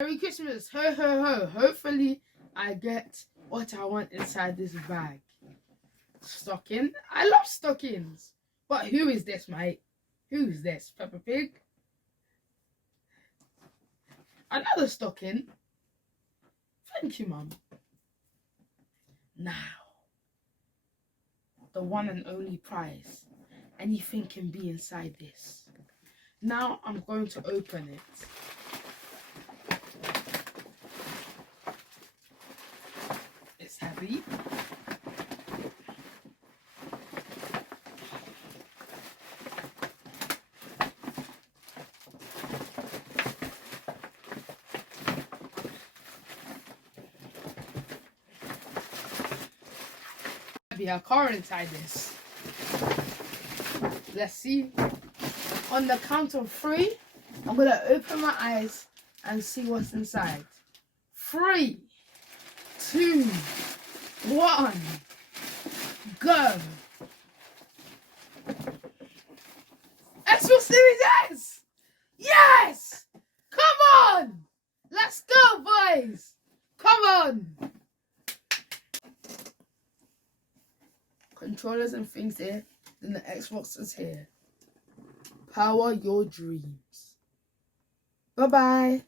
Merry Christmas, ho ho ho. Hopefully I get what I want inside this bag. Stocking? I love stockings. But who is this, mate? Who is this? Peppa Pig? Another stocking? Thank you, Mum. Now, the one and only prize. Anything can be inside this. Now I'm going to open it. It's heavy. Be a car inside this. Let's see. On the count of 3, I'm gonna open my eyes and see what's inside. 3, 2, 1, go. Xbox Series S! Yes! Come on! Let's go, boys! Come on! Controllers and things here, then the Xbox is here. Power your dreams. Bye-bye.